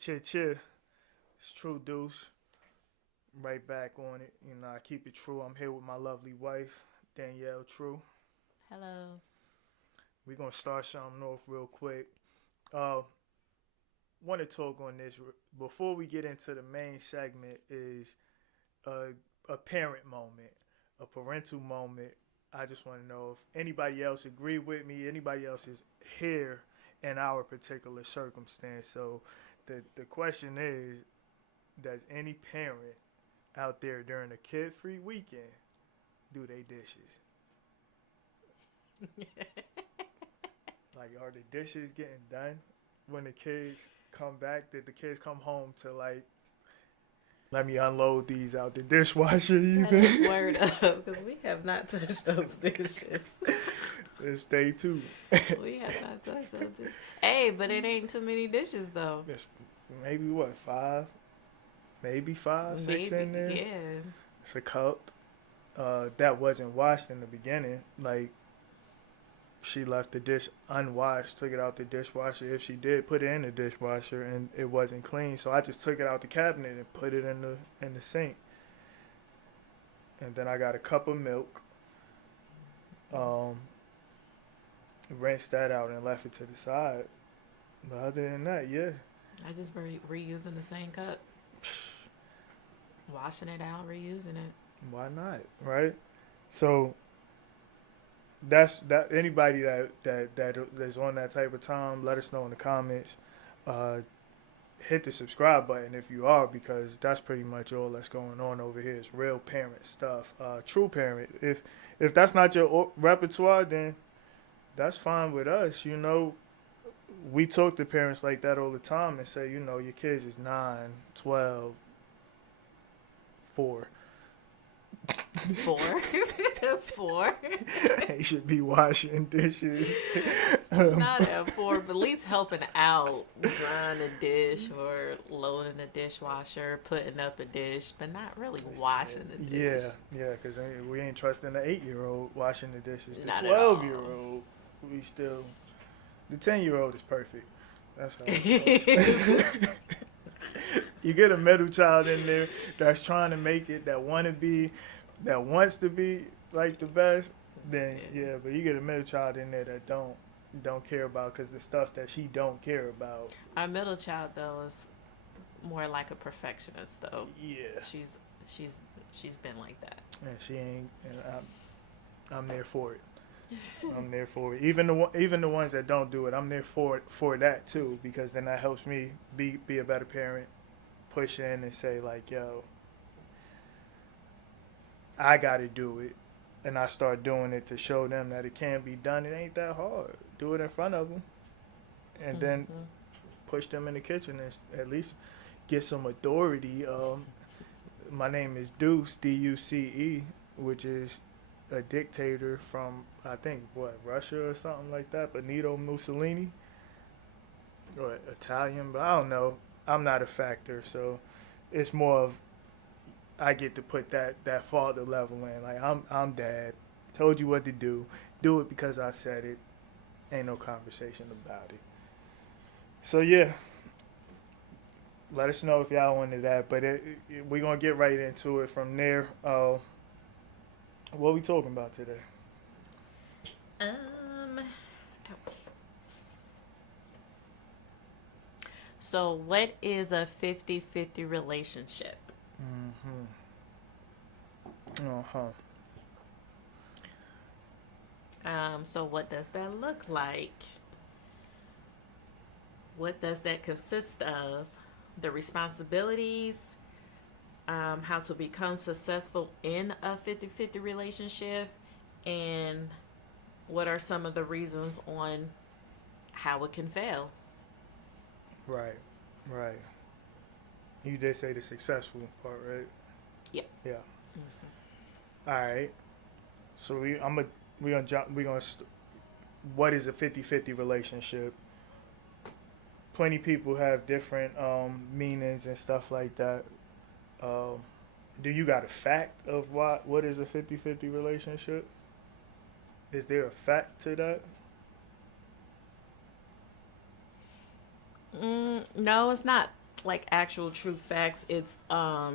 Cheer. It's TrwoDuce. Right back on it. You know, I keep it true. I'm here with my lovely wife, Danielle Trwo. Hello. We're gonna start something off real quick. Uh, Want to talk on this before we get into the main segment. Is a a parent moment, a parental moment. I just want to know if anybody else agree with me. Anybody else is here in our particular circumstance. So, the question is, does any parent out there during a kid-free weekend do they dishes? Like, are the dishes getting done when the kids come back? Did the kids come home to like, let me unload these out the dishwasher That is even? word up because we have not touched those dishes. It's day two. We have not touched those dishes. Hey, but it ain't too many dishes though. It's maybe what, five? Maybe five, six Maybe, in there. yeah. It's a cup that wasn't washed in the beginning. Like, she left the dish unwashed, took it out the dishwasher. If she did, put it in the dishwasher and it wasn't clean. So I just took it out the cabinet and put it in the sink. And then I got a cup of milk, um, rinsed that out and left it to the side. But other than that, yeah. I just reusing the same cup, washing it out, reusing it. Why not? Right? So that's that. Anybody that is on that type of time, let us know in the comments. Uh, Hit the subscribe button if you are, because that's pretty much all that's going on over here. Is real parent stuff. True parent. If that's not your repertoire, then that's fine with us. You know, we talk to parents like that all the time and say, you know, your kids is 9, 12, 4. Four. Four. They should be washing dishes. Not at four, but at least helping out, drying a dish or loading the dishwasher, putting up a dish, but not really washing the dish. Yeah, because we ain't trusting the 8-year-old washing the dishes. The Not at 12-year-old, we still. The 10-year-old is perfect. That's how all. you get a middle child in there that's trying to make it, that wants to be like the best. Then yeah, but you get a middle child in there that don't care about, because the stuff that she don't care about. Our middle child though is more like a perfectionist though. Yeah, She's she's she's been like that. and she ain't. And I'm there for it. I'm there for it. Even the ones that don't do it, I'm there for that too, because then that helps me be a better parent. Push in and say like, yo, I got to do it, and I start doing it to show them that it can be done. It ain't that hard. Do it in front of them, and then Mm-hmm. push them in the kitchen and at least get some authority. My name is Deuce, Duce, which is a dictator from, I think, what, Russia or something like that, Benito Mussolini, or Italian, but I don't know. I'm not a factor, so it's more of, I get to put that father level in. Like, I'm dad. Told you what to do. Do it because I said it. Ain't no conversation about it. So yeah, let us know if y'all wanted that. But we're gonna get right into it from there. What we talking about today? Ouch. So, what is a 50-50 relationship? Mm-hmm. Uh-huh. So what does that look like? What does that consist of? The responsibilities, how to become successful in a 50-50 relationship, and what are some of the reasons on how it can fail? Right. Right. You did say the successful part, right? Yeah. Yeah. All right. So we gonna jump. What is a 50-50 relationship? Plenty of people have different meanings and stuff like that. Um, do you got a fact of what is a 50-50 relationship? Is there a fact to that? No, it's not. like actual true facts. It's my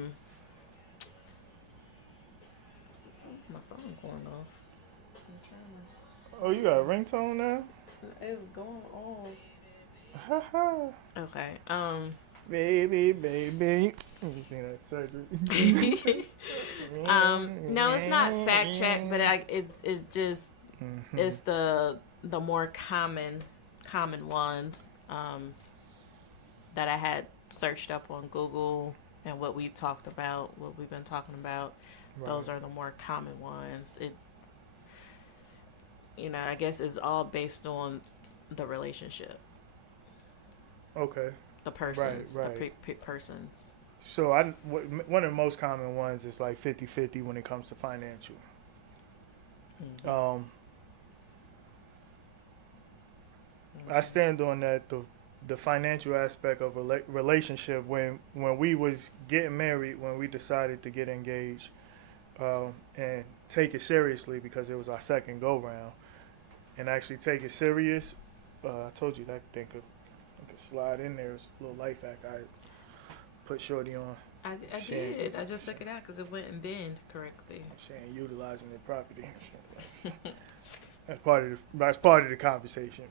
phone going off. I'm Oh, you got a ringtone now? It's going off. Haha. Okay. Baby, baby. You seen that surgery? No, it's not fact check, but it's just it's the more common ones that I had searched up on Google and what we talked about, what we've been talking about. Right. Those are the more common ones. It, I guess it's all based on the relationship, Okay. the persons, Right. the persons. So one of the most common ones is like 50-50 when it comes to financial. Mm-hmm. I stand on that the financial aspect of a relationship when we was getting married, when we decided to get engaged and take it seriously because it was our second go round and actually take it serious. I told you that thing could slide in there. It's a little life hack I put Shorty on. I did. I just took it out because it wouldn't bend correctly. She ain't utilizing their property. That's part of the conversation.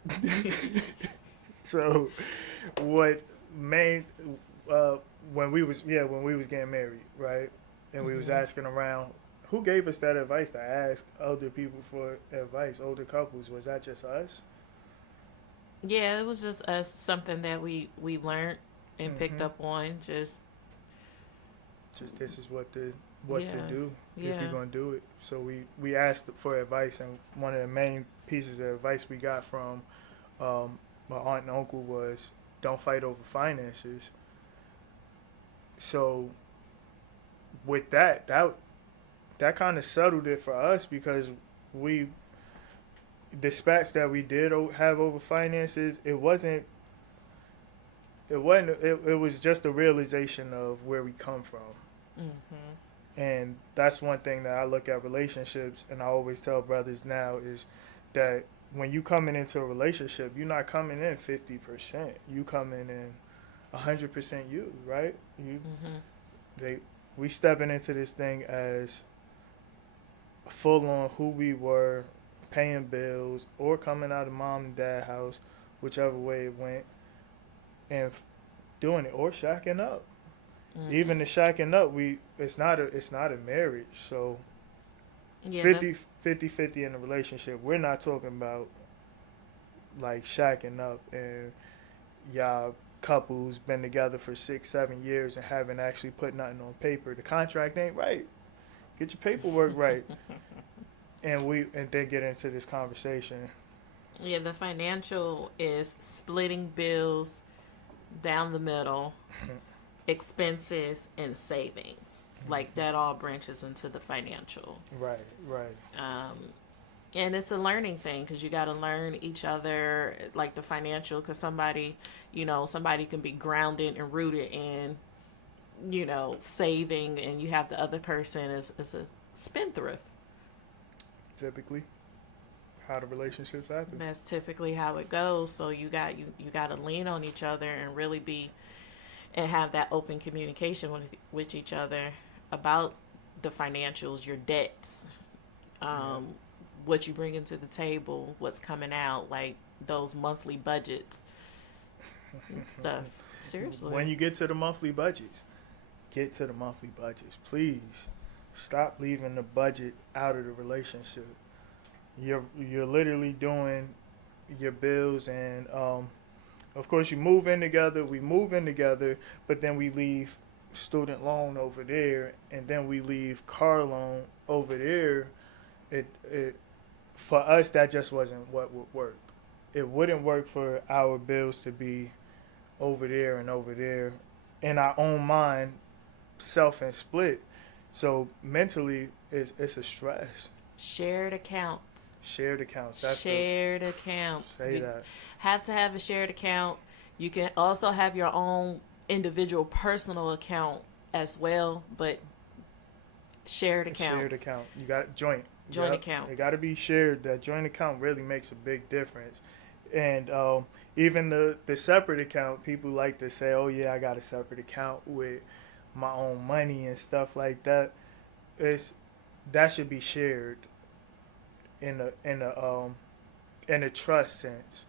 So, what made when we was getting married, right? And we was asking around, who gave us that advice to ask other people for advice, older couples? Was that just us? Yeah, it was just us, something that we learned and picked up on. Just this is what to do if Yeah. you're gonna do it. So we asked for advice, and one of the main pieces of advice we got from my aunt and uncle was don't fight over finances. So with that kind of settled it for us because the spats that we did have over finances, it was just a realization of where we come from. Mm-hmm. And that's one thing that I look at relationships, and I always tell brothers now is that when you coming into a relationship, you're not coming in 50%. You coming in 100% you, right? We stepping into this thing as full on who we were, paying bills or coming out of mom and dad house, whichever way it went, and doing it or shacking up. Mm-hmm. Even the shacking up, it's not a marriage. So 50-50 in a relationship. We're not talking about like shacking up and y'all couples been together for 6-7 years and haven't actually put nothing on paper. The contract ain't right. Get your paperwork right. And then get into this conversation. Yeah, the financial is splitting bills down the middle, expenses and savings. Like that all branches into the financial. Right. And it's a learning thing because you got to learn each other, like the financial, because somebody can be grounded and rooted in, saving, and you have the other person as a spendthrift. Typically, how the relationships happen. That's typically how it goes. So you got to lean on each other and really and have that open communication with each other about the financials, your debts, what you bring into the table, what's coming out, like those monthly budgets and stuff. Seriously. When you get to the monthly budgets, please. Stop leaving the budget out of the relationship. You're literally doing your bills, and of course we move in together, but then we leave student loan over there, and then we leave car loan over there. It for us, that just wasn't what would work. It wouldn't work for our bills to be over there and over there in our own mind, self and split. So mentally, it's a stress. Shared accounts. That's shared accounts. Say that. Have to have a shared account. You can also have your own individual personal account as well, but shared accounts. Shared account. You got joint accounts. It got to be shared. That joint account really makes a big difference. And Even the separate account, people like to say, "Oh yeah, I got a separate account with my own money and stuff like that." It's that should be shared in a trust sense,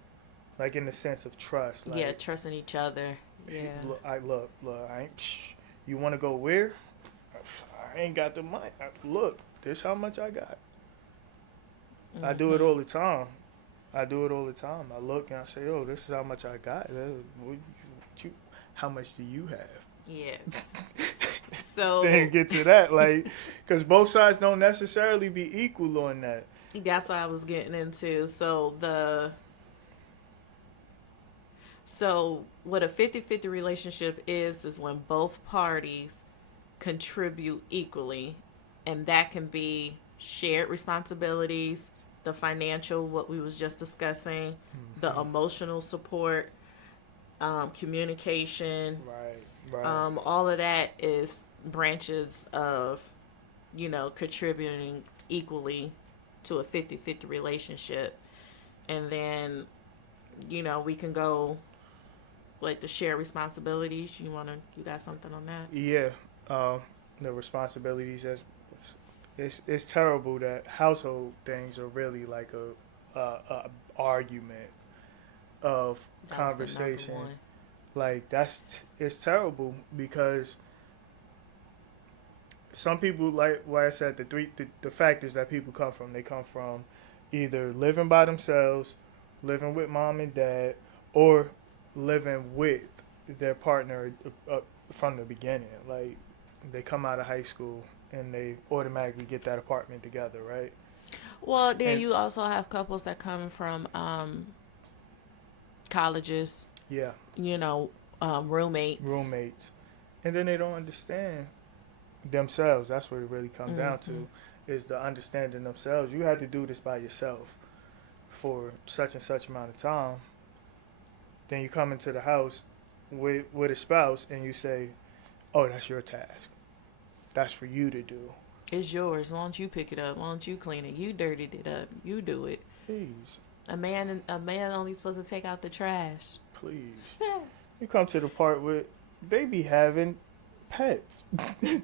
like in the sense of trust. Yeah, Like, trusting each other. Yeah. look, I ain't. You want to go where? I ain't got the money. Look, this how much I got. I do it all the time. I do it all the time. I look and I say, "Oh, this is how much I got. How much do you have?" Yes. So Then get to that, like, because both sides don't necessarily be equal on that. that's what I was getting into. So what a 50-50 relationship is when both parties contribute equally, and that can be shared responsibilities, the financial, what we was just discussing, the emotional support, communication, Right. all of that is branches of, contributing equally to a 50-50 relationship. And then, we can go like the shared responsibilities. You got something on that? Yeah. The responsibilities as it's terrible that household things are really like a argument of That was the conversation. number one. Like it's terrible because some people, like I said, the factors that people come from, they come from either living by themselves, living with mom and dad, or living with their partner from the beginning. Like they come out of high school and they automatically get that apartment together, right? Well, then And you also have couples that come from colleges, yeah, roommates. roommates, and then they don't understand themselves. That's what it really comes down Mm-hmm. to, is the understanding themselves. You had to do this by yourself for such and such amount of time. Then you come into the house with a spouse and you say, "Oh, that's your task. That's for you to do." It's yours. Why don't you pick it up? Why don't you clean it? You dirtied it up. You do it. Please, A man only supposed to take out the trash. please. You come to the part where they be having pets,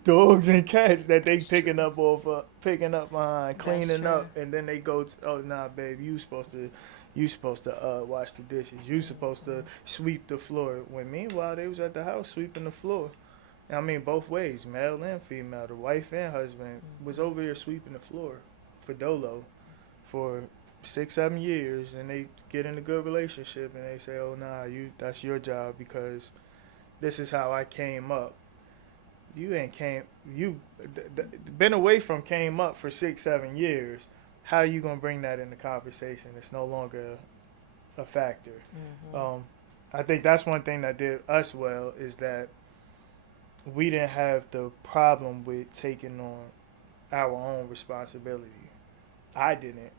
dogs and cats that they picking up behind, That's cleaning true. up, and then they go, "Oh nah, babe, you supposed to wash the dishes. You supposed to sweep the floor." When meanwhile they was at the house sweeping the floor. I mean, both ways, male and female. The wife and husband was over there sweeping the floor for Dolo for 6, 7 years, and they get in a good relationship, and they say, "Oh nah, that's your job because this is how I came up." You ain't came. Been away from came up for 6, 7 years. How are you gonna bring that into conversation? It's no longer a factor. Mm-hmm. I think that's one thing that did us well is that we didn't have the problem with taking on our own responsibility. I didn't.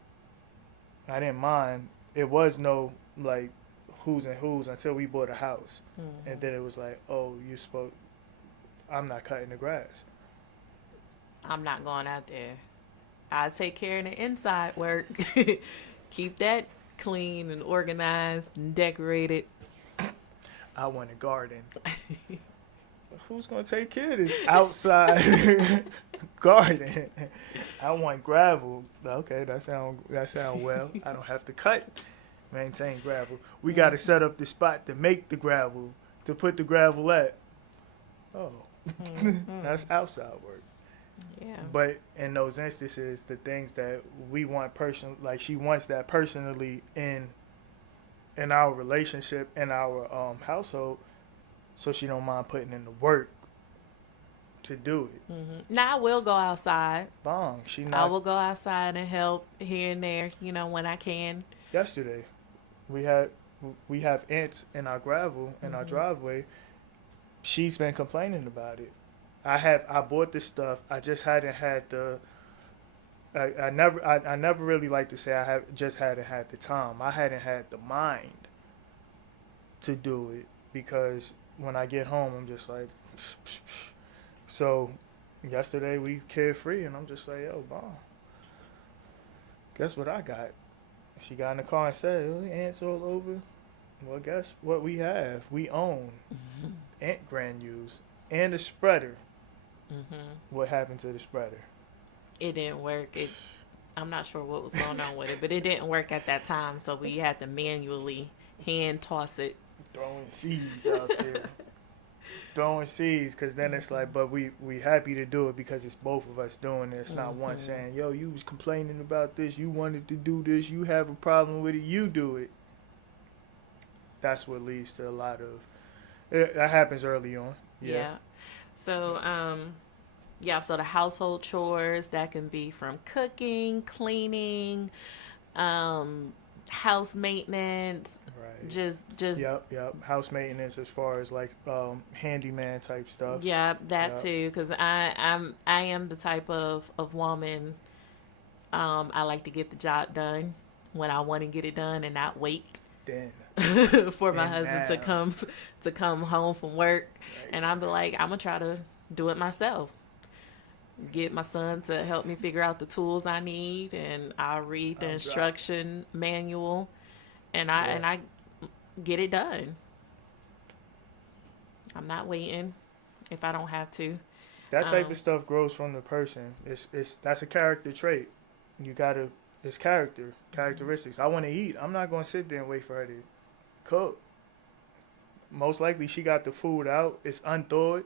I didn't mind. It was no like who's and who's until we bought a house, and Mm-hmm. then it was like, "Oh, you spoke. I'm not cutting the grass." I'm not going out there. I take care of the inside work. Keep that clean and organized and decorated. I want a garden. Who's gonna take care of this outside garden? I want gravel. Okay, that sound well. I don't have to maintain gravel. We got to set up the spot to make the gravel, to put the gravel at. Oh, Mm-hmm. that's outside work. Yeah. But in those instances, the things that we want like she wants that personally in our relationship, in our household, so she don't mind putting in the work to do it. Mm-hmm. Now I will go outside. Bong, she I knocked will go outside and help here and there, when I can. yesterday. We had we have ants in our gravel in our Mm-hmm. driveway. She's been complaining about it. I bought this stuff. I just hadn't had the I never really like to say I have just hadn't had the time. I hadn't had the mind to do it because when I get home I'm just like so yesterday we carefree and I'm just like, "Yo, Mom, guess what I got?" She got in the car and said, "Oh, ants all over." Well, guess what we have? We own Hmm. ant granules and a spreader. Hmm. What happened to the spreader? It didn't work. I'm not sure what was going on with it, but it didn't work at that time, so we had to manually hand toss it. Throwing seeds out there. Throwing seeds, because then it's like, Hmm. but we happy to do it because it's both of us doing it. It's not one Hmm. saying, yo, you was complaining about this, you wanted to do this, you have a problem with it, you do it. That's what leads to a lot of that happens early on. Yeah. Yeah. So, yeah, so the household chores that can be from cooking, cleaning, um, house maintenance, Right. just Yep. House maintenance as far as like handyman type stuff. yeah, that Yep. too. Because I am the type of woman. I like to get the job done when I want to get it done and not wait Then for my and husband now. to come home from work, Right. and I'm be like, I'm gonna try to do it myself. Get my son to help me figure out the tools I need, and I'll read the I'm driving. instruction manual, and Yeah. I get it done. I'm not waiting if I don't have to. That type of Um, stuff grows from the person. It's that's a character trait. You gotta it's characteristics. I want to eat. I'm not gonna sit there and wait for her to cook. Most likely she got the food out. It's unthawed,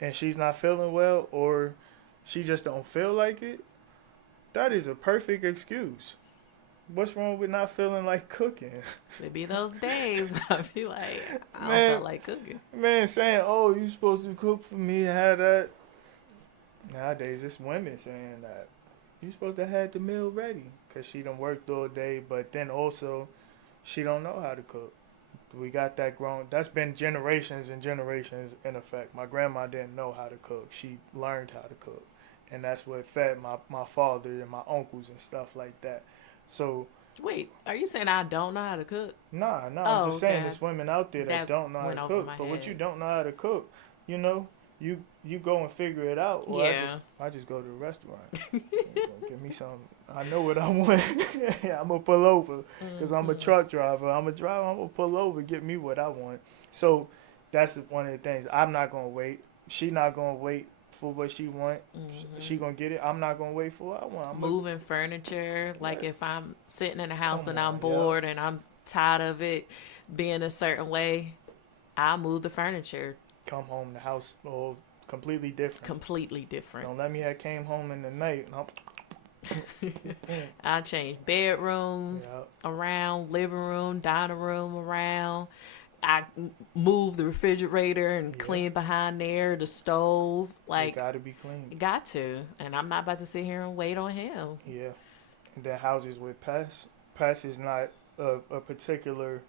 and she's not feeling well, or she just don't feel like it. That is a perfect excuse. What's wrong with not feeling like cooking? it be those days I be like, I don't feel man, like cooking. man, saying, "Oh, you supposed to cook for me," have that. Nowadays, it's women saying that you supposed to have the meal ready because she done worked all day, but then also she don't know how to cook. We got that grown. That's been generations and generations in effect. My grandma didn't know how to cook. She learned how to cook, and that's what fed my father and my uncles and stuff like that. So Wait, are you saying I don't know how to cook? nah. I'm Oh, just saying okay. there's women out there that That don't know how to went over my cook. But what you head. don't know how to cook, you know, you go and figure it out. Or Yeah. I just go to the restaurant. Give me some. I know what I want. I'm gonna pull over because I'm a Hmm. truck driver. I'm a driver. I'm gonna pull over, get me what I want. So that's one of the things. I'm not gonna wait. She not gonna wait for what she want. She Hmm. gonna get it. I'm not gonna wait for what I want. I'm gonna Moving furniture, like right. if I'm sitting in a house Come and I'm on, yep. bored and I'm tired of it being a certain way, I'll move the furniture. Come home, the house all completely different. Completely different. Don't let me have came home in the night. And I change bedrooms yep. around, living room, dining room around. I move the refrigerator and Yeah. clean behind there, the stove. It Like, gotta be clean. got to. And I'm not about to sit here and wait on him. Yeah. And then houses with pests. Pests is not a particular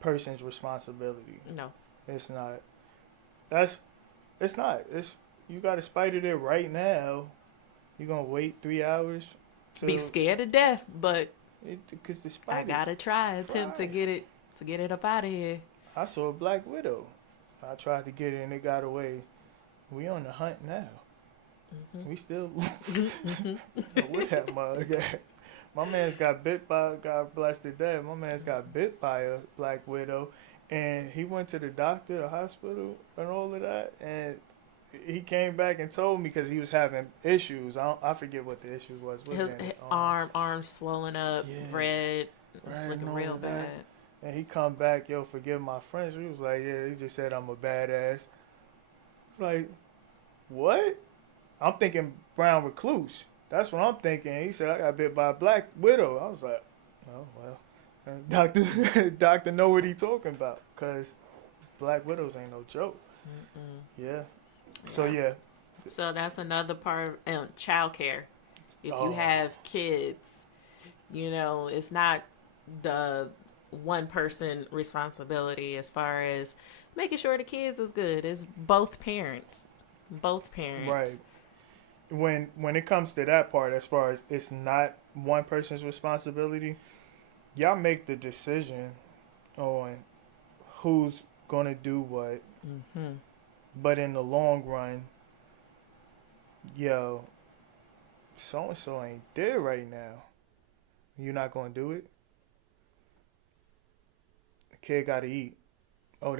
person's responsibility. No. It's not. That's. It's not. It's. You got a spider there right now. You gonna wait 3 hours Be to scared to death, but because the I spider gotta try, attempt fly. to get it up out of here. I saw a black widow. I tried to get it and it got away. We on the hunt now. We still with that mug. My man's got bit by, God bless the dead. My man's got bit by a black widow, and he went to the doctor, the hospital, and all of that. And he came back and told me because he was having issues. I forget what the issue was. What His his arm swollen up, yeah, red, it's right, and looking all real of bad. that. And he come back, yo, forgive my French. He was like, yeah, he just said I'm a badass. It's like, what? I'm thinking brown recluse. That's what I'm thinking. He said I got bit by a black widow. I was like, oh well, doctor, doctor know what he talking about, cause black widows ain't no joke. Mm-mm. Yeah. So Yeah. yeah. So that's another part of child care. If you Oh, have kids, it's not the one person responsibility as far as making sure the kids is good. It's both parents. Both parents. right. When it comes to that part, as far as it's not one person's responsibility, y'all make the decision on who's gonna do what. Mm-hmm. But in the long run, yo, so and so ain't there right now. You're not gonna do it A kid got to eat. Oh,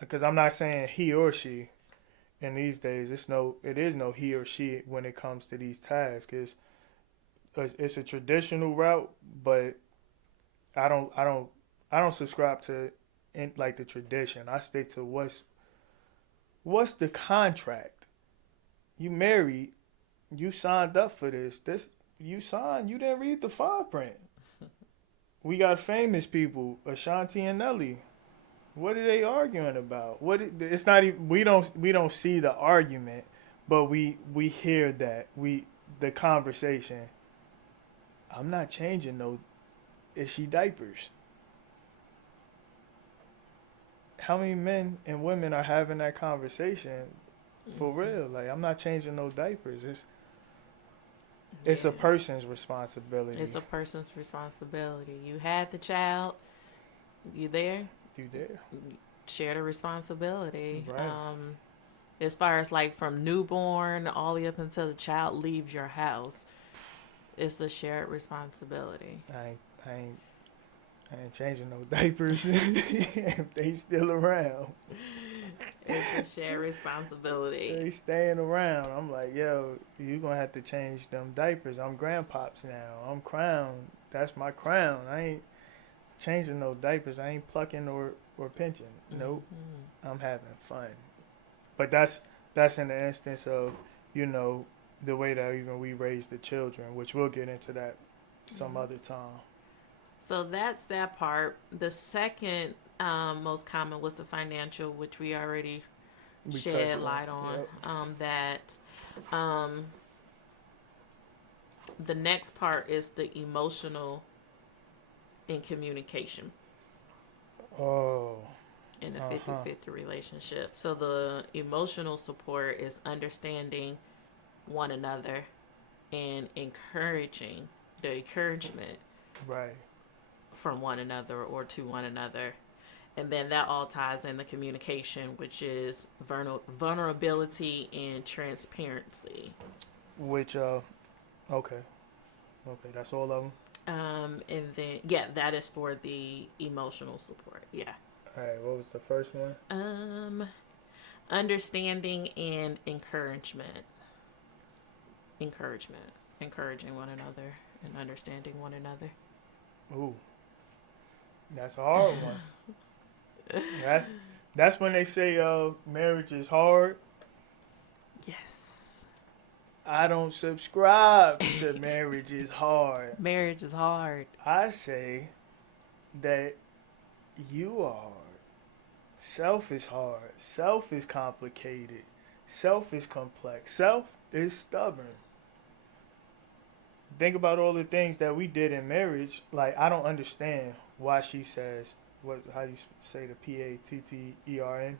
because I'm not saying he or she. In these days, it is no he or she when it comes to these tasks. It's a traditional route, but I don't I don't I don't subscribe to like the tradition. I stick to what's the contract. You married, you signed up for this. This you signed. You didn't read the fine print. We got famous people, Ashanti and Nelly. What are they arguing about? It's not even we don't see the argument, but we hear that the conversation. I'm not changing no. Is she diapers? How many men and women are having that conversation for real? Like, I'm not changing no diapers. It's a person's responsibility. It's a person's responsibility. You had the child. You there? You there? Share the responsibility. Right. As far as like from newborn all the way up until the child leaves your house, it's a shared responsibility. I ain't changing no diapers if they still around. It's a shared responsibility. They staying around. I'm like, yo, you gonna have to change them diapers. I'm grandpops now. I'm crown. That's my crown. I ain't changing no diapers. I ain't plucking or pinching. Nope. Mm-hmm. I'm having fun. But that's in the instance of, the way that even we raise the children, which we'll get into that some other time. So that's that part. The second most common was the financial, which we already shed light on. Yep. The next part is the emotional and communication. Oh. In the 50-50 relationship. So the emotional support is understanding one another and encouraging the encouragement. Right. From one another or to one another. And then that all ties in the communication, which is vulnerability and transparency. Which, okay, that's all of them. And then, that is for the emotional support. Yeah. All right, what was the first one? Understanding and encouragement. Encouraging one another and understanding one another. Ooh. That's a hard one. That's when they say marriage is hard. Yes. I don't subscribe to marriage is hard. Marriage is hard. I say that you are hard. Self is hard. Self is complicated. Self is complex. Self is stubborn. Think about all the things that we did in marriage. Like, I don't understand why she says, how you say the PATTERN?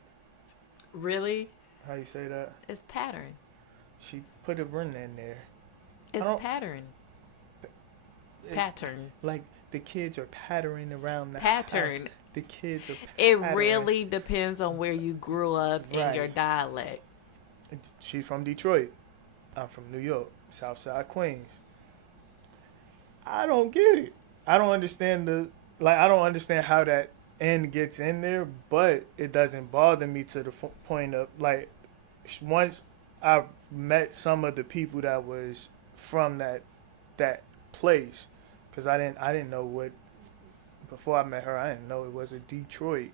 Really? How you say that? It's pattern. She put a run in there. It's pattern. Pattern. Like, the kids are pattering around the pattern. House. The kids are pattering. It really depends on where you grew up and your dialect. She's from Detroit. I'm from New York, Southside Queens. I don't get it. I don't understand I don't understand how that N gets in there, but it doesn't bother me to the point of, like, once I met some of the people that was from that place, because I didn't know what, before I met her, I didn't know it was a Detroit.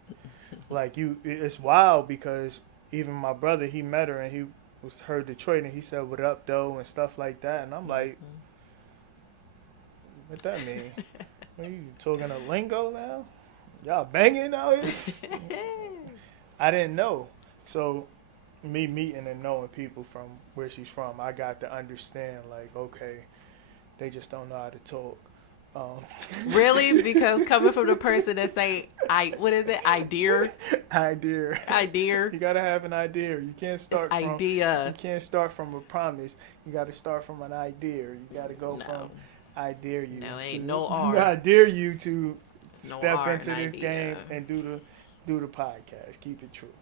Like, it's wild because even my brother, he met her and he heard Detroit and he said, "What up, though?" and stuff like that, and I'm like, what that mean? Are you talking a lingo now? Y'all banging out here? I didn't know. So me meeting and knowing people from where she's from, I got to understand, like, okay, they just don't know how to talk. Really? Because coming from the person that say, what is it? Idea? Idea. You gotta have an idea. You can't start from idea. You can't start from a promise. You gotta start from an idea. You gotta go from I dare you. No, ain't no R. I dare you to step into this idea. game and do the podcast. Keep it true.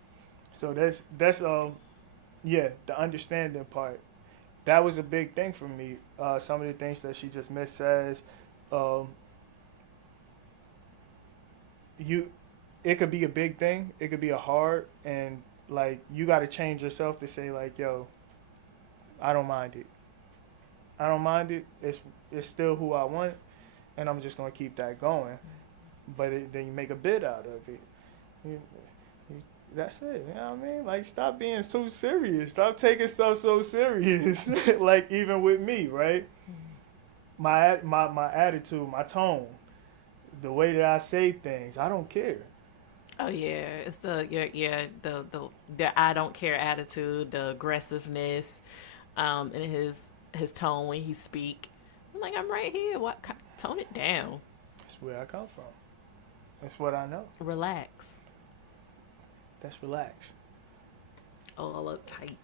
So that's the understanding part. That was a big thing for me. Some of the things that she just says, it could be a big thing. It could be a hard, and like you got to change yourself to say like, yo, I don't mind it. I don't mind it. It's still who I want, and I'm just gonna keep that going. But then you make a bid out of it. You, that's it. You know what I mean? Like, stop being so serious. Stop taking stuff so serious. Like, even with me, right? My attitude, my tone, the way that I say things, I don't care. Oh yeah, it's the I don't care attitude, the aggressiveness, and his tone when he speak. I'm like, I'm right here. What? Tone it down. That's where I come from. That's what I know. Relax. That's relax. All uptight.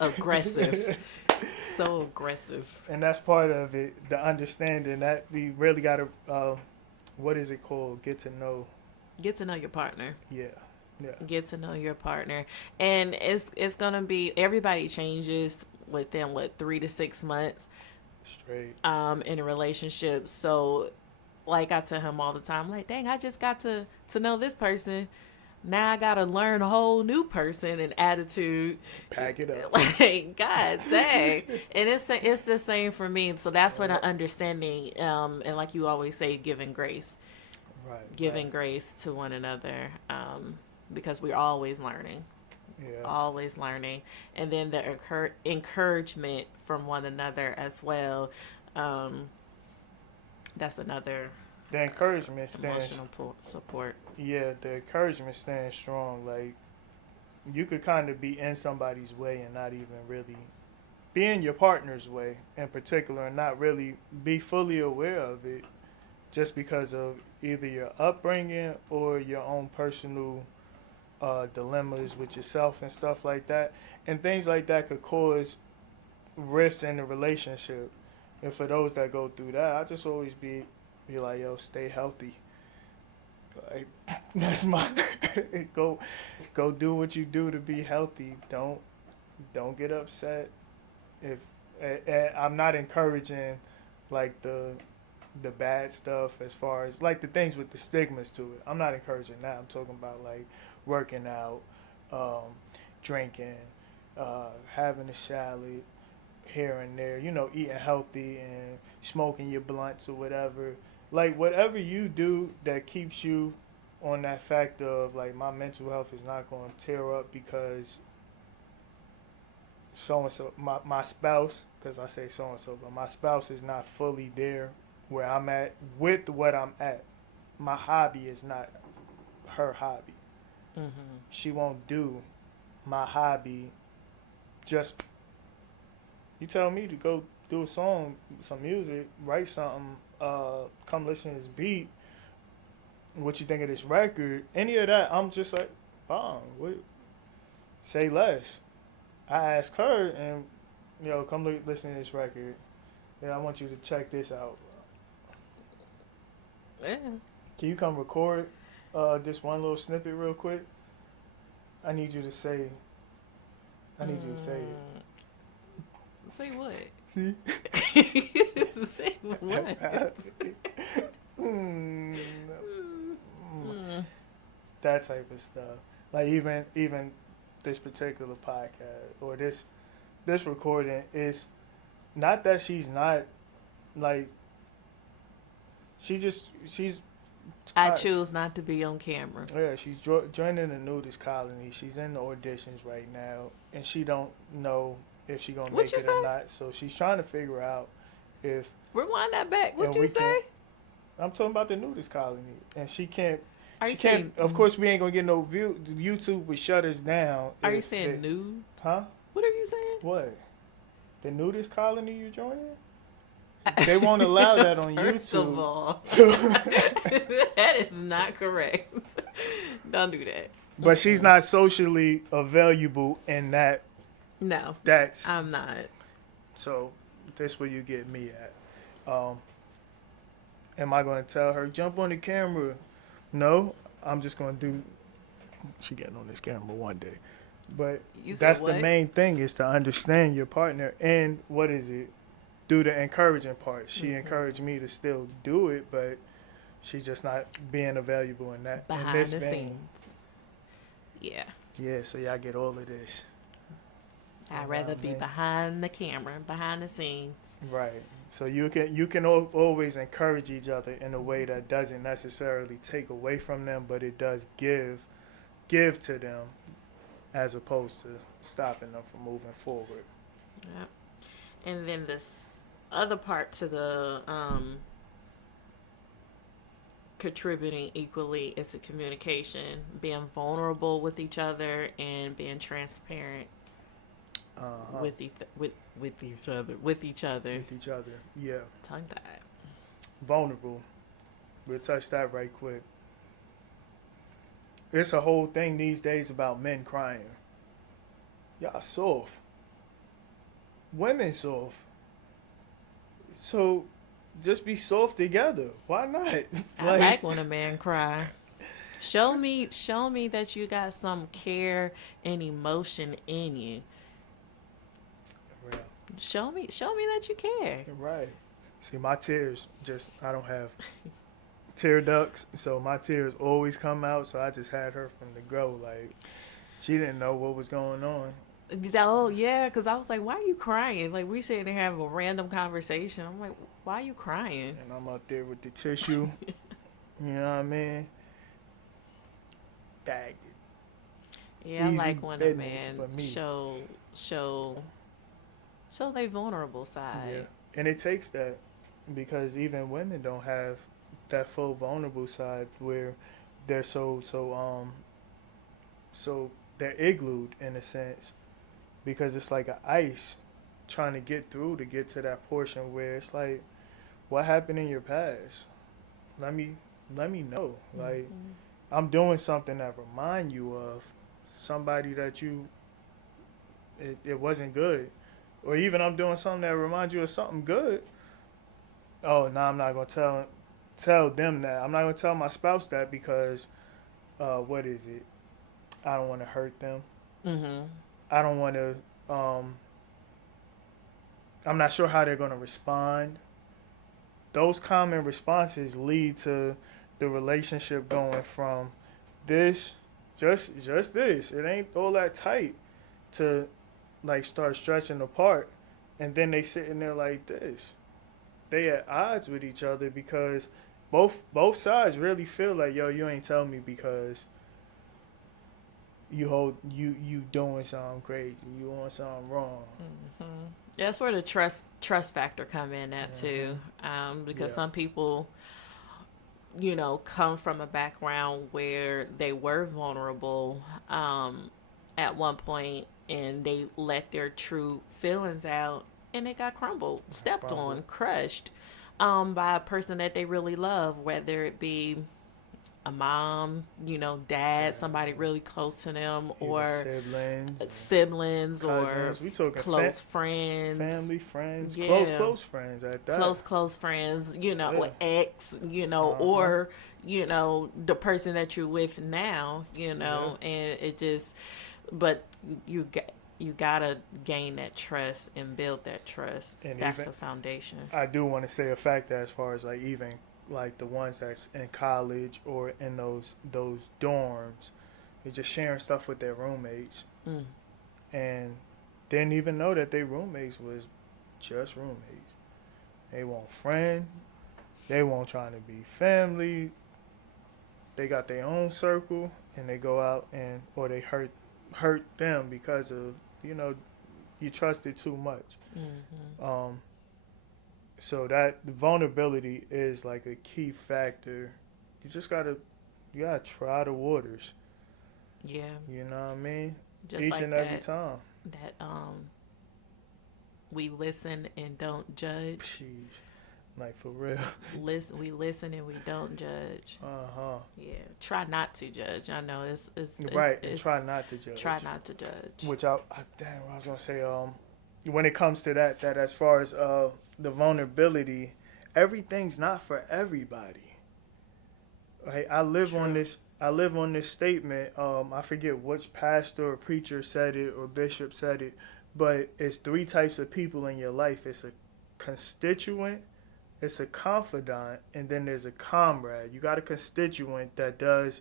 Aggressive. So aggressive. And that's part of it, the understanding that we really got to, what is it called? Get to know your partner. Yeah. Get to know your partner. And it's going to be, everybody changes within 3 to 6 months. Straight. In a relationship. So like I tell him all the time, like, dang, I just got to know this person. Now I gotta learn a whole new person and attitude. Pack it up. Like, God dang. And it's the same for me. So that's what I'm understanding. And like you always say, giving grace. Right. Giving grace to one another. Because we're always learning. Yeah. Always learning. And then the encouragement from one another as well. That's another. The encouragement stands. Emotional support. Yeah, the encouragement stands strong. Like, you could kind of be in somebody's way and not even really be in your partner's way in particular and not really be fully aware of it just because of either your upbringing or your own personal dilemmas with yourself and stuff like that. And things like that could cause rifts in the relationship. And for those that go through that, I just always be like, yo, stay healthy. Like, that's my go do what you do to be healthy. Don't get upset. If I'm not encouraging like the bad stuff as far as like the things with the stigmas to it. I'm not encouraging that. I'm talking about like working out, drinking, having a salad here and there, eating healthy and smoking your blunts or whatever. Like, whatever you do that keeps you on that fact of, like, my mental health is not going to tear up because so-and-so, my spouse, because I say so-and-so, but my spouse is not fully there where I'm at with what I'm at. My hobby is not her hobby. Mm-hmm. She won't do my hobby just... You tell me to go do a song, some music, write something, come listen to this beat, what you think of this record, any of that, I'm just like, say less. I ask her and, come listen to this record. Yeah, I want you to check this out. Yeah. Can you come record this one little snippet real quick? I need you to say it. Say what? See? Say what? That type of stuff. Like even this particular podcast or this recording is not that she's not like she's. I choose not to be on camera. Yeah, she's joining the nudist colony. She's in the auditions right now, and she don't know if she gonna make it or not. So she's trying to figure out if... Rewind that back. What you say? I'm talking about the nudist colony, and she can't... Are you saying... Of course, we ain't gonna get no view. YouTube would shut us down. Are you saying nude? Huh? What are you saying? What? The nudist colony you joining? They won't allow that on YouTube. First of all, that is not correct. Don't do that. But she's not socially available in that. No, I'm not. So that's where you get me at. Am I going to tell her, jump on the camera? No, I'm just going to do... She getting on this camera one day. But that's the main thing, is to understand your partner. And what is it? Do the encouraging part. She encouraged me to still do it, but She just not being available in that in Behind this the vein. scenes. Yeah. Yeah, so y'all get all of this. You I'd know rather what I be mean? behind the camera, behind the scenes. Right. So you can always encourage each other in a way that doesn't necessarily take away from them, but it does give to them, as opposed to stopping them from moving forward. Yep. And then this other part to the contributing equally is the communication, being vulnerable with each other and being transparent Uh-huh. with each other. With each other. With each other. Yeah. Tongue tied. Vulnerable. We'll touch that right quick. It's a whole thing these days about men crying. Y'all soft. Women soft. So just be soft together. Why not? I like when a man cry. Show me that you got some care and emotion in you. Real. Show me that you care. Right. See, my tears I don't have tear ducts, so my tears always come out. So I just had her from the go. Like, she didn't know what was going on. Oh yeah, because I was like, why are you crying? Like, we sitting there having a random conversation. I'm like, why are you crying? And I'm out there with the tissue. You know what I mean? Bagged it. Yeah, I Easy like when a business man for me. show their vulnerable side. Yeah. And it takes that, because even women don't have that full vulnerable side where they're so they're iglooed in a sense, because it's like an ice trying to get through to get to that portion where it's like, what happened in your past? Let me know. Like, I'm doing something that remind you of somebody that it wasn't good. Or even I'm doing something that reminds you of something good. Oh, no, I'm not going to tell them that. I'm not going to tell my spouse that because, what is it? I don't want to hurt them. Mm-hmm. I don't want to, I'm not sure how they're going to respond. Those common responses lead to the relationship going from this, just this, it ain't all that tight, to like start stretching apart, and then they sitting there like this. They at odds with each other because both sides really feel like, yo, you ain't tell me because you doing something crazy, you doing something wrong. Mm-hmm. That's where the trust factor come in at too, because some people, come from a background where they were vulnerable at one point, and they let their true feelings out, and it got stepped on, crushed by a person that they really love, whether it be a mom, dad, somebody really close to them, or siblings cousins. or We talking close friends, family, friends, yeah. close friends at that. Close friends, or ex, or the person that you're with now, and it just, but you gotta gain that trust and build that trust. And that's the foundation. I do want to say a fact that as far as like even like the ones that's in college or in those dorms, they're just sharing stuff with their roommates, and didn't even know that their roommates was just roommates. They won't friend, they won't trying to be family. They got their own circle, and they go out or they hurt them because of you trusted too much. Mm-hmm. So that vulnerability is like a key factor. You gotta try the waters. Yeah. You know what I mean? Just each like and every time. That we listen and don't judge. Jeez. Like for real. We listen and we don't judge. Yeah. Try not to judge. I know it's right. Try not to judge. Try not to judge. Which I was gonna say. When it comes to that as far as the vulnerability, everything's not for everybody. Right? I live on this statement. I forget which pastor or preacher said it or bishop said it, but it's 3 types of people in your life. It's a constituent, it's a confidant, and then there's a comrade. You got a constituent that does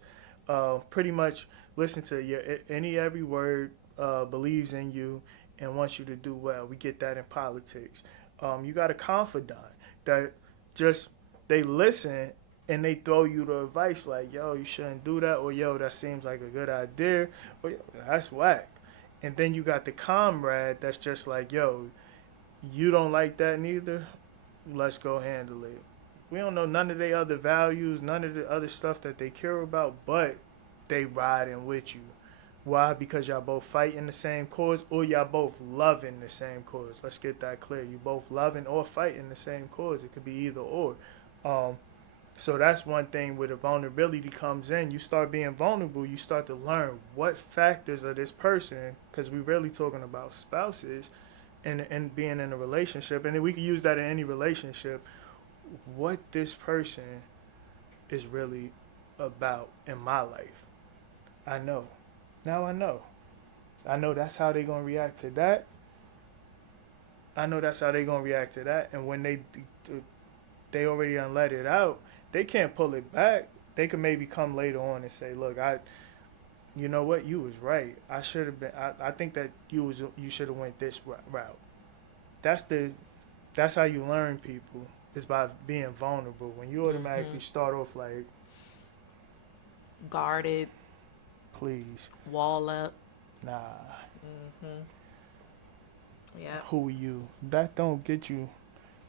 pretty much listen to your every word, believes in you, and wants you to do well. We get that in politics. You got a confidant that just they listen and they throw you the advice like, yo, you shouldn't do that, or yo, that seems like a good idea, or yo, that's whack. And then you got the comrade that's just like, yo, you don't like that neither, let's go handle it. We don't know none of their other values, none of the other stuff that they care about, but they riding with you. Why? Because y'all both fighting the same cause, or y'all both loving the same cause. Let's get that clear. You both loving or fighting the same cause. It could be either or. Um, so that's one thing where the vulnerability comes in. You start being vulnerable. You start to learn what factors of this person, because we're really talking about spouses and being in a relationship. And then we can use that in any relationship. What this person is really about in my life. I know. Now I know. I know that's how they're going to react to that. I know that's how they're going to react to that. And when they already done let it out, they can't pull it back. They can maybe come later on and say, look, you know what, you was right. I should have been, I think that you should have went this route. That's how you learn people, is by being vulnerable. When you automatically start off like, guarded, please, wall up. nah. Yeah. Who are you? That don't get you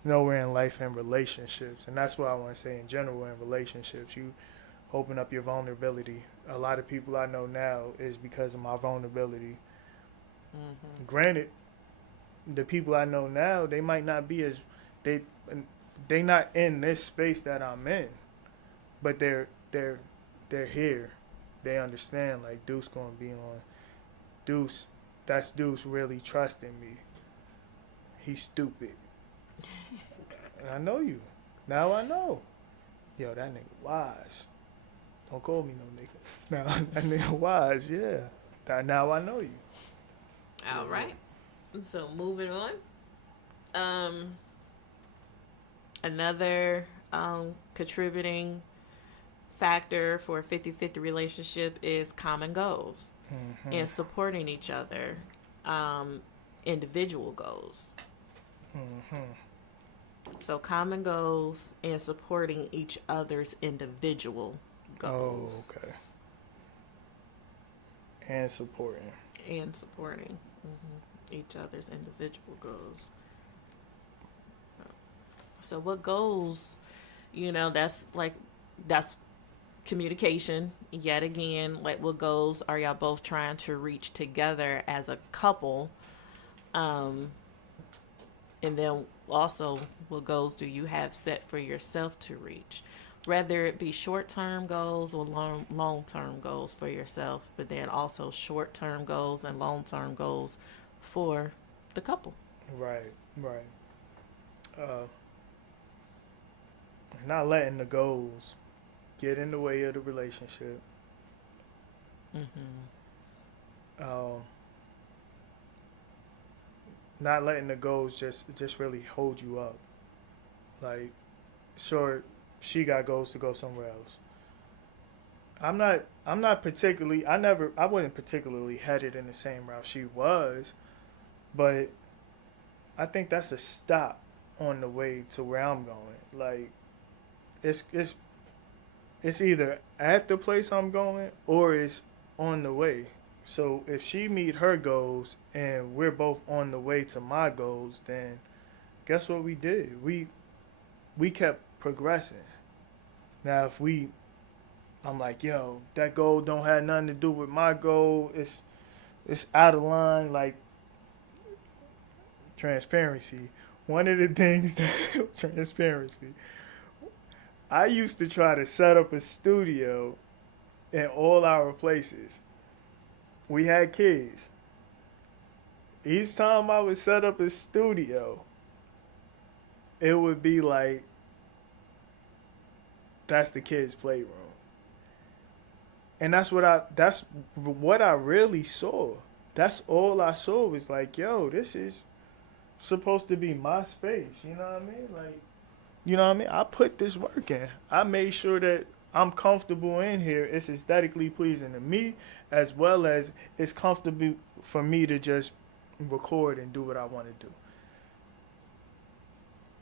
nowhere in life and relationships. And that's what I want to say in general in relationships. You open up your vulnerability. A lot of people I know now is because of my vulnerability. Granted, the people I know now, they might not be as they not in this space that I'm in, but they're here. They understand, like, Deuce gonna be on. Deuce, that's Deuce really trusting me. He's stupid. And I know you. Now I know. Yo, that nigga wise. Don't call me no nigga. Now that nigga wise, yeah. Now I know you. All right. So moving on. Another contributing factor for a 50-50 relationship is common goals and supporting each other, individual goals. So common goals and supporting each other's individual goals. Oh, okay. And supporting each other's individual goals. So what goals, that's communication. Yet again, like, what goals are y'all both trying to reach together as a couple? And then also, what goals do you have set for yourself to reach? Whether it be short-term goals or long-term goals for yourself, but then also short-term goals and long-term goals for the couple. Right. Not letting the goals get in the way of the relationship. Not letting the goals just really hold you up. Like, sure, she got goals to go somewhere else. I'm not particularly, I wasn't particularly headed in the same route she was, but I think that's a stop on the way to where I'm going. Like, it's either at the place I'm going or it's on the way. So if she meet her goals and we're both on the way to my goals, then guess what we did? We kept progressing. Now if I'm like, yo, that goal don't have nothing to do with my goal, it's out of line, like, transparency. One of the things that transparency. I used to try to set up a studio in all our places. We had kids. Each time I would set up a studio, it would be like, that's the kids' playroom. And that's what I really saw. That's all I saw was like, yo, this is supposed to be my space. You know what I mean? Like, You know what I mean? I put this work in. I made sure that I'm comfortable in here. It's aesthetically pleasing to me, as well as it's comfortable for me to just record and do what I want to do.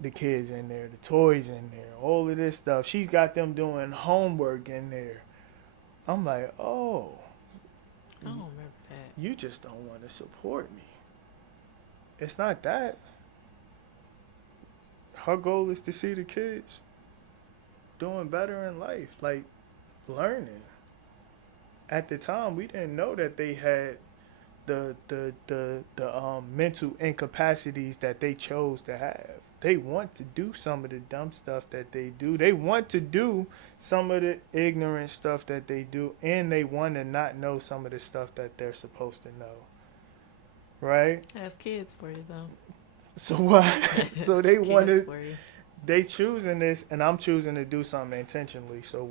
The kids in there, the toys in there, all of this stuff. She's got them doing homework in there. I'm like, oh, I don't remember that. you just don't want to support me. It's not that. Her goal is to see the kids doing better in life, like learning. At the time, we didn't know that they had the mental incapacities that they chose to have. They want to do some of the dumb stuff that they do. They want to do some of the ignorant stuff that they do, and they want to not know some of the stuff that they're supposed to know. Right? That's kids for you, though. So what? So they Kids wanted, for you. they choosing this, and I'm choosing to do something intentionally. So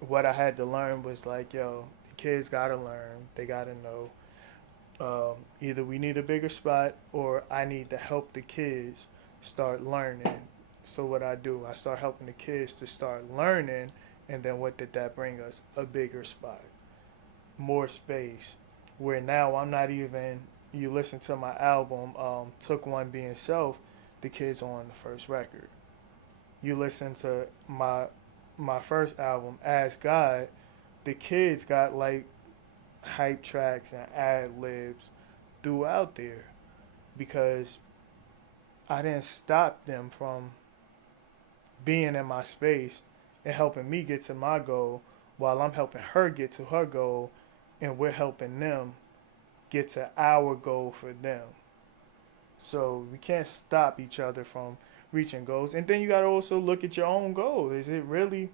what I had to learn was like, yo, the kids gotta learn. They gotta know. Either we need a bigger spot, or I need to help the kids start learning. So what I do, I start helping the kids to start learning, and then what did that bring us? A bigger spot, more space, where now I'm not even. You listen to my album, Took One Being Self, the kids on the first record. You listen to my first album, As God, the kids got like hype tracks and ad libs throughout there, because I didn't stop them from being in my space and helping me get to my goal, while I'm helping her get to her goal, and we're helping them get to our goal for them. So we can't stop each other from reaching goals. And then you got to also look at your own goal. Is it really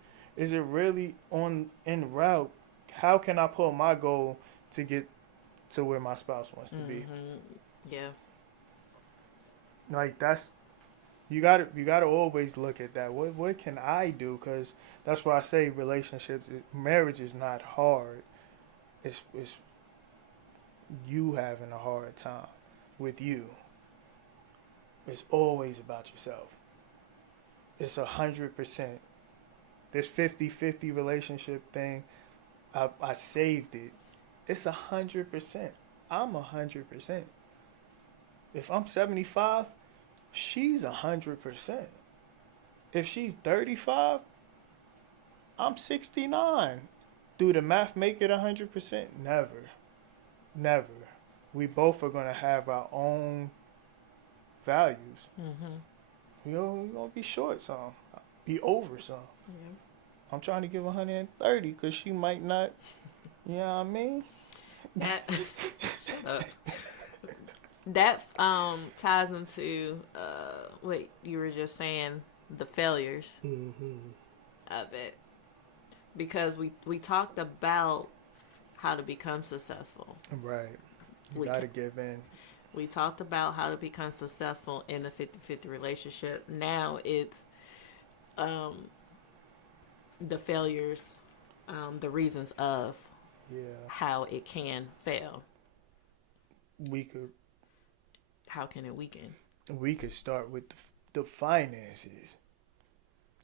on en route? How can I pull my goal to get to where my spouse wants to be? Yeah. Like that's you got to always look at that. What can I do? Because that's why I say marriage is not hard. It's you having a hard time with you. It's always about yourself. It's 100%. This 50-50 relationship thing, I saved it. It's 100%. I'm 100%. If I'm 75, she's 100%. If she's 35, I'm 69. Do the math make it 100%? Never. We both are going to have our own values. We're going to be short some, be over some. Yeah. I'm trying to give 130 because she might not, you know what I mean? That that ties into what you were just saying, the failures of it, because we talked about how to become successful. Right. You got to give in. We talked about how to become successful in the 50-50 relationship. Now it's the failures, the reasons of how it can fail. How can it weaken? We could start with the finances.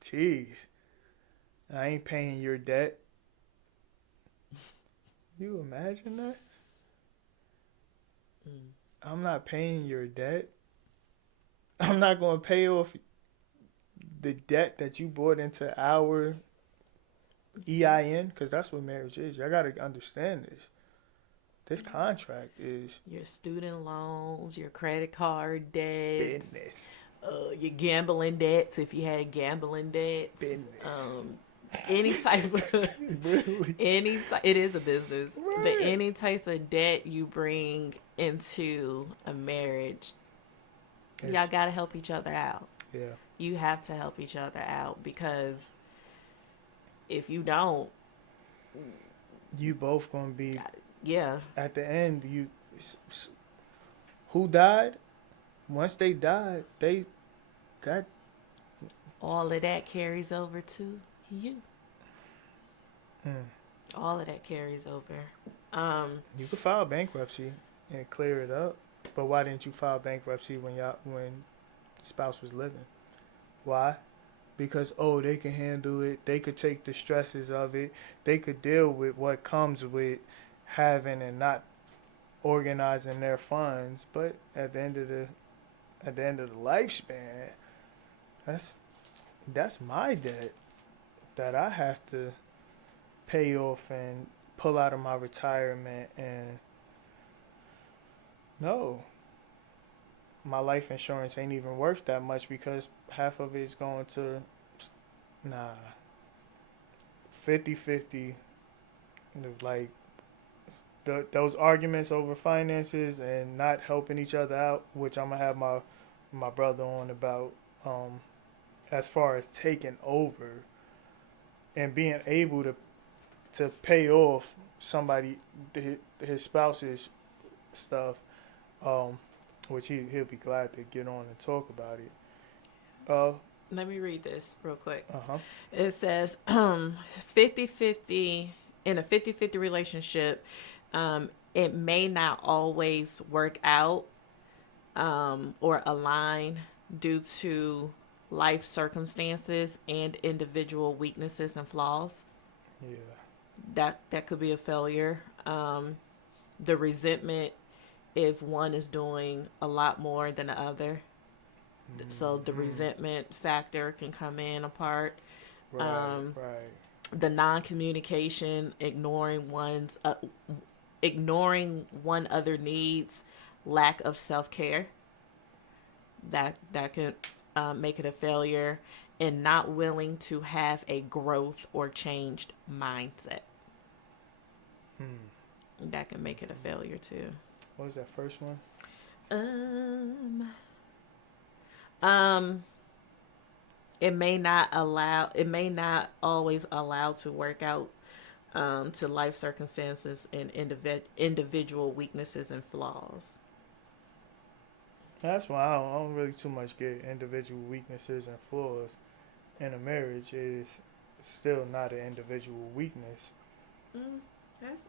Jeez. I ain't paying your debt. You imagine that? I'm not paying your debt. I'm not going to pay off the debt that you brought into our EIN, because that's what marriage is. Y'all got to understand this. This contract is your student loans, your credit card debts, business. Your gambling debts, if you had gambling debts. Business. Any type of Really? it is a business. Right. But any type of debt you bring into a marriage, y'all gotta help each other out. Yeah. You have to help each other out, because if you don't, You both gonna be yeah, at the end. Who died? Once they died, that all of that carries over to you. All of that carries over. You could file bankruptcy and clear it up, but why didn't you file bankruptcy when the spouse was living? Why? Because, oh, they can handle it. They could take the stresses of it. They could deal with what comes with having and not organizing their funds. But at the end of the lifespan, that's that's my debt that I have to pay off and pull out of my retirement. And no, my life insurance ain't even worth that much because half of it's going to, nah, 50-50. Like those arguments over finances and not helping each other out, which I'm gonna have my brother on about, as far as taking over and being able to pay off somebody his spouse's stuff, um, which he'll be glad to get on and talk about it. Let me read this real quick. Uh-huh. It says 50-50 in a 50-50 relationship, it may not always work out or align due to life circumstances and individual weaknesses and flaws. Yeah. That could be a failure. The resentment if one is doing a lot more than the other. So the resentment factor can come in apart. Right. The non-communication, ignoring one other needs, lack of self-care. That could make it a failure, and not willing to have a growth or changed mindset. That can make it a failure too. What was that first one? It may not always allow to work out to life circumstances and individual weaknesses and flaws. That's why I don't really too much get individual weaknesses and flaws in a marriage. Is still not an individual weakness. That's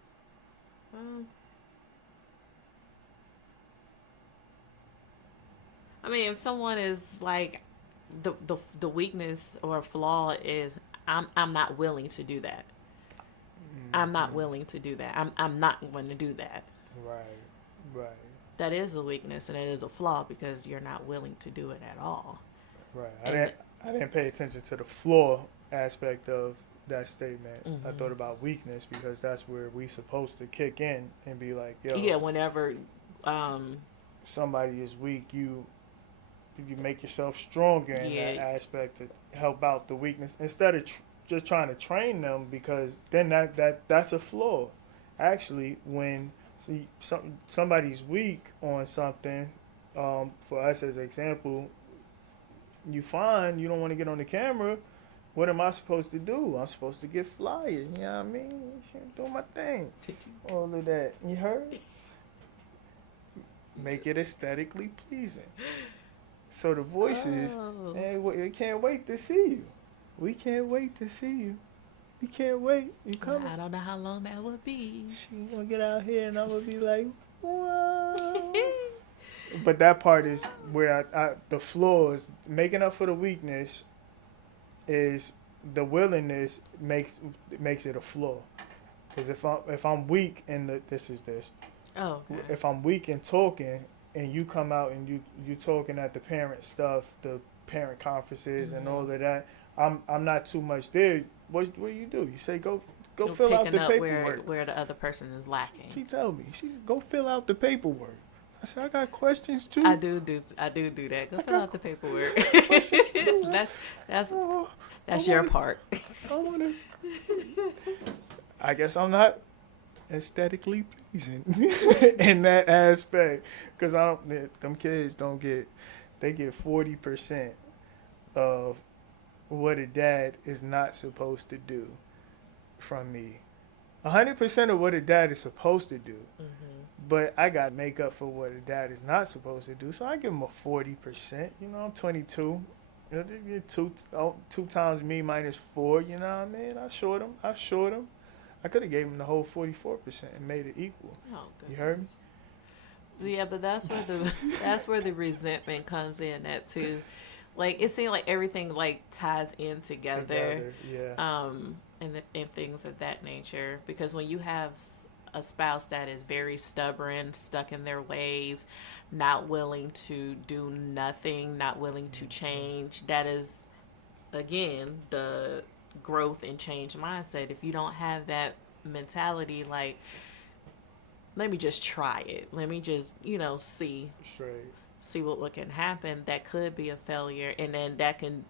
I mean, if someone is like the weakness or flaw is I'm not willing to do that. I'm not willing to do that. I'm not going to do that. Right. That is a weakness and it is a flaw because you're not willing to do it at all. Right. I didn't pay attention to the flaw aspect of that statement. I thought about weakness because that's where we supposed to kick in and be like, yo. Yeah, whenever somebody is weak, you make yourself stronger in that aspect to help out the weakness instead of just trying to train them, because then that's a flaw. Actually, when somebody's weak on something, for us as example, you find you don't want to get on the camera. What am I supposed to do? I'm supposed to get flyer. You know what I mean? Do my thing. All of that. You heard? Make it aesthetically pleasing. So the voices, man, we can't wait to see you. We can't wait to see you. We can't wait. You coming? I don't know how long that would be. She gonna get out here and I'm gonna be like, whoa. But that part is where the flaws, making up for the weakness, is the willingness makes it a flaw. Because if I'm weak in this. Oh. Okay. If I'm weak in talking, and you come out and you talking at the parent stuff, the parent conferences and all of that, I'm not too much there. What do? You say go fill out the paperwork where the other person is lacking. She told me go fill out the paperwork. I said I got questions too. I do do that. Go fill out the paperwork. That's your part. I guess I'm not aesthetically pleasing in that aspect, because them kids they get 40% of what a dad is not supposed to do from me. 100% of what a dad is supposed to do, but I got to make up for what a dad is not supposed to do. So I give him a 40%. You know, I'm 22. You know, two times me minus 4. You know what I mean? I short him. I could have gave him the whole 44% and made it equal. Oh, goodness. You heard me? Yeah, but that's where the resentment comes in at too. Like it seemed like everything like ties in together, Yeah. and things of that nature. Because when you have a spouse that is very stubborn, stuck in their ways, not willing to do nothing, not willing to change, that is again the growth and change mindset. If you don't have that mentality, like let me just try it, let me just Straight. see what can happen, that could be a failure, and then that can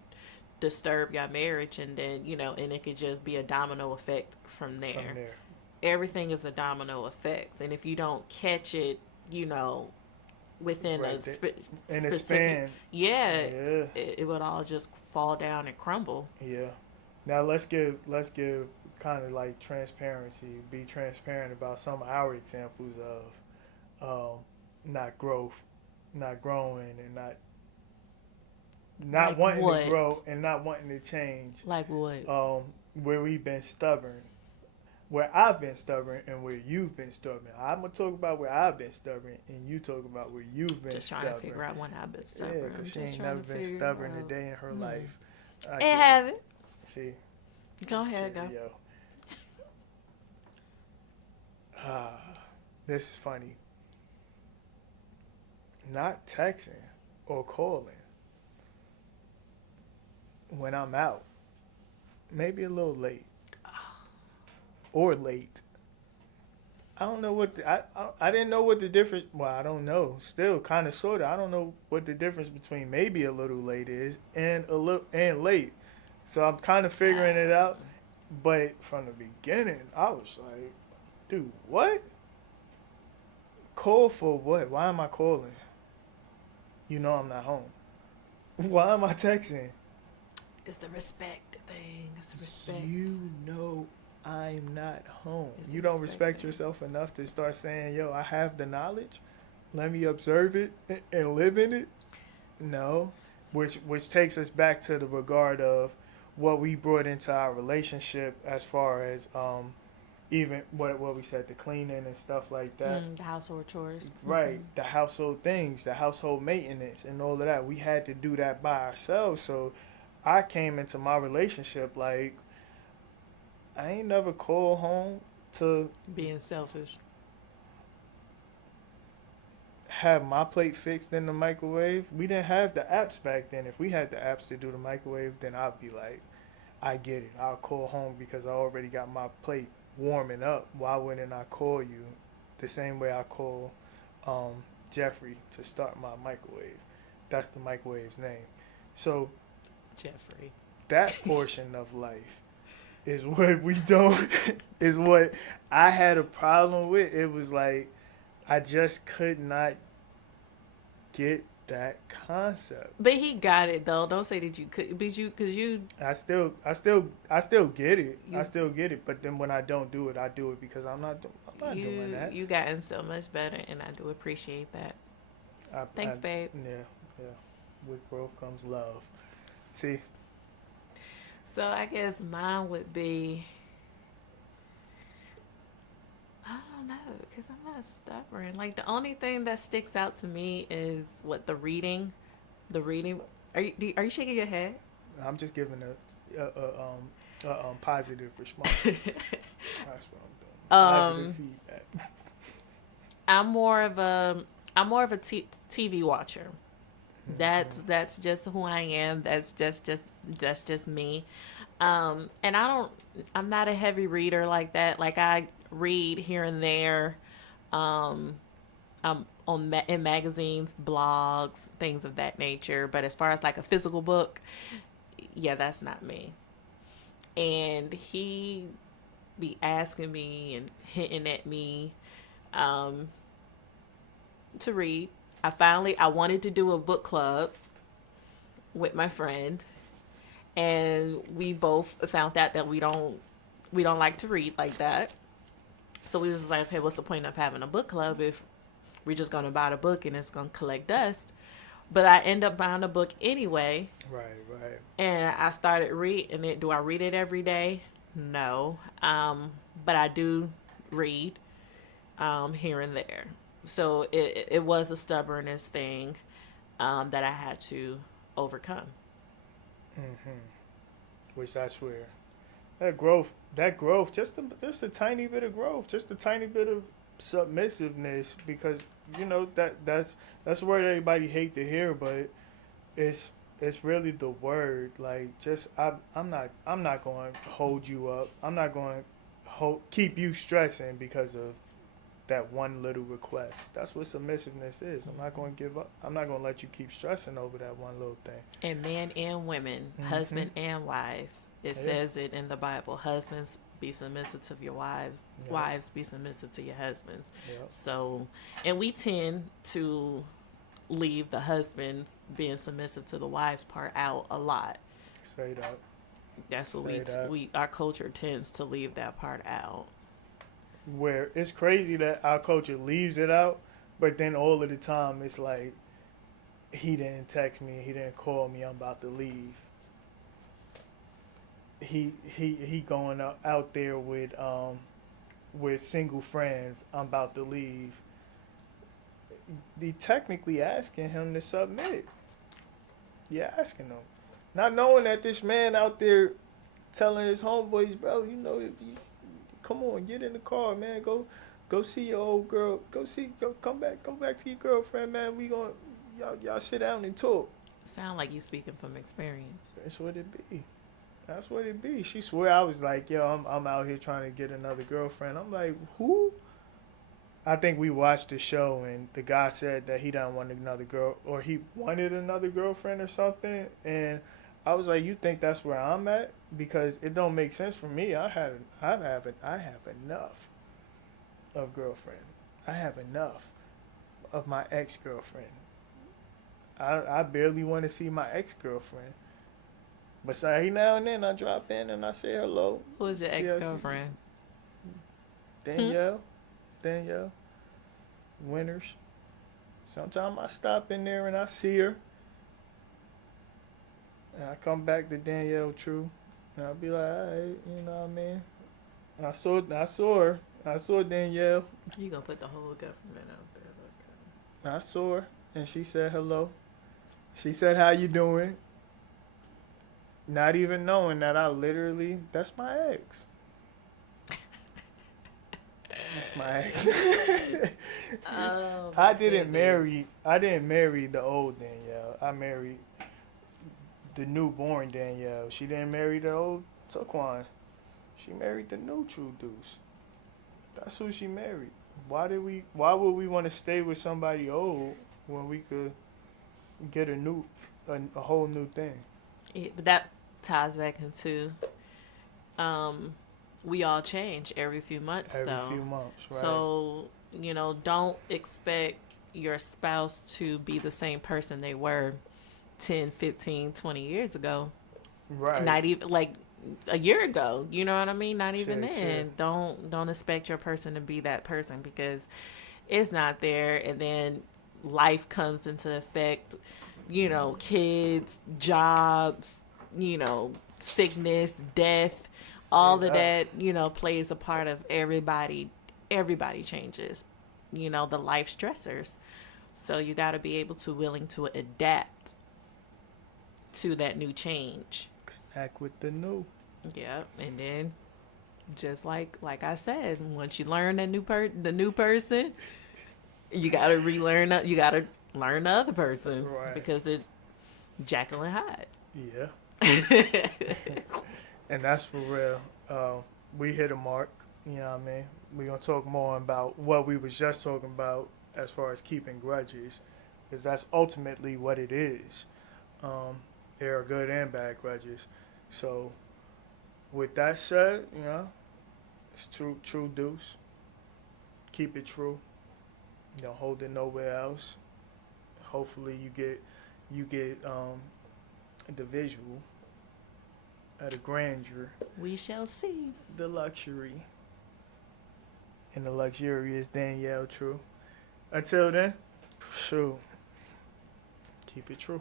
disturb your marriage, and then and it could just be a domino effect from From there. there. Everything is a domino effect, and if you don't catch it, within Right a there. In a specific, span. yeah, Yeah. it would all just fall down and crumble. Yeah. Now let's give kind of like transparency. Be transparent about some of our examples of not growth, not growing, and not Like wanting to grow what? and not wanting to change. Like what? Where we've been stubborn, where I've been stubborn, and where you've been stubborn. I'm gonna talk about where I've been stubborn, and you talk about where you've been Just trying to figure stubborn. out when I've been Yeah, stubborn. I'm because she just ain't trying never to been figure stubborn a out. day in her life. I It get it. haven't. See, Go ahead, go. yo. Ah, this is funny. Not texting or calling when I'm out. Maybe a little late or late. I don't know what I didn't know what the difference. Well, I don't know. Still, kind of, sorta. I don't know what the difference between maybe a little late is and a little and late. So I'm kind of figuring it out. But from the beginning, I was like, dude, what? Call for what? Why am I calling? You know I'm not home. Why am I texting? It's the respect thing. It's respect. You know I'm not home. It's the You don't respect respect thing. yourself enough to start saying, yo, I have the knowledge. Let me observe it and live in it. No. Which takes us back to the regard of what we brought into our relationship as far as even what we said, the cleaning and stuff like that. The household chores. Right, the household things, the household maintenance, and all of that. We had to do that by ourselves. So I came into my relationship like I ain't never called home to Being selfish. have my plate fixed in the microwave. We didn't have the apps back then. If we had the apps to do the microwave, then I'd be like, I get it. I'll call home because I already got my plate warming up. Why wouldn't I call you the same way I call Jeffrey to start my microwave? That's the microwave's name. So Jeffrey. that portion of life is what we don't is what I had a problem with. It was like I just could not get that concept. But he got it though. Don't say that you could, but because you I still get it. I you still get it. But then when I don't do it, I do it because I'm not doing that. you gotten so much better, and I do appreciate that. Thanks, babe. Yeah. With growth comes love. See, So I guess mine would be, I don't know, because I'm not stubborn. Like the only thing that sticks out to me is what the reading. Are you shaking your head? I'm just giving a positive response. That's what I'm doing. Positive um, feedback. I'm more of a TV watcher. That's just who I am. That's just me. And I'm not a heavy reader like that. Like I read here and there, um, in magazines, blogs, things of that nature. But as far as like a physical book, yeah, that's not me. And he be asking me and hinting at me, um, to read. I wanted to do a book club with my friend, and we both found out that we don't like to read like that. So we was just like, okay, what's the point of having a book club if we're just gonna buy the book and it's gonna collect dust? But I end up buying a book anyway, Right. and I started reading it. Do I read it every day? No, but I do read, here and there. So it was a stubbornness thing, that I had to overcome. Which that's where that growth, just a tiny bit of growth, just a tiny bit of submissiveness, because that's a word everybody hate to hear, but it's really the word. Like, just I'm not going to hold you up. I'm not going to keep you stressing because of that one little request. That's what submissiveness is. I'm not going to give up. I'm not going to let you keep stressing over that one little thing. And men and women, husband and wife, it says it in the Bible. Husbands, be submissive to your wives. Yep. Wives, be submissive to your husbands. Yep. So, and we tend to leave the husbands being submissive to the wives part out a lot. Say that. That's what our culture tends to leave that part out. Where it's crazy that our culture leaves it out, but then all of the time it's like, he didn't text me, he didn't call me, I'm about to leave. He going out there with single friends, I'm about to leave. They technically asking him to submit. You're asking him, not knowing that this man out there telling his homeboys, bro, come on, get in the car, man. Go see your old girl. Come back to your girlfriend, man. We gonna y'all sit down and talk. Sound like you speaking from experience. That's what it be. She swear I was like, yo, I'm out here trying to get another girlfriend. I'm like, who? I think we watched the show and the guy said that he didn't want another girl, or he wanted another girlfriend or something, and I was like, you think that's where I'm at? Because it don't make sense for me. I have enough of girlfriend. I have enough of my ex-girlfriend. I barely want to see my ex-girlfriend. But so every now and then I drop in and I say hello. Who's your ex-girlfriend? Danielle. Winters. Sometimes I stop in there and I see her. And I come back to Danielle Trwo, and I'll be like, all right, you know what I mean? I saw her. I saw Danielle. You gonna put the whole government out there. Okay. I saw her, and she said hello. She said, how you doing? Not even knowing that that's my ex. That's my ex. Oh, I didn't marry the old Danielle. I married the newborn Danielle. She didn't marry the old Taquan. She married the new TrwoDuce. That's who she married. Why would we want to stay with somebody old when we could get a whole new thing? Yeah, but that ties back into we all change every few months, right. So, don't expect your spouse to be the same person they were 10, 15, 20 years ago. Right. Not even like a year ago. You know what I mean? Not even then. Don't expect your person to be that person, because it's not there. And then life comes into effect, kids, jobs, sickness, death, all of that, plays a part of everybody. Everybody changes, the life stressors. So you got to be able to willing to adapt to that new change. Connect with the new. Yeah, and then just like I said, once you learn that the new person, you got to relearn. You got to learn the other person, right? Because they're Jekyll and Hyde. Yeah. And that's for real. We hit a mark. You know what I mean? We're gonna talk more about what we was just talking about as far as keeping grudges, because that's ultimately what it is. There are good and bad grudges. So, with that said, it's TrwoDuce. Keep it true. Don't hold it nowhere else. Hopefully, you get the visual of the grandeur. We shall see. The luxury. And the luxurious Danielle Trwo. Until then, keep it true.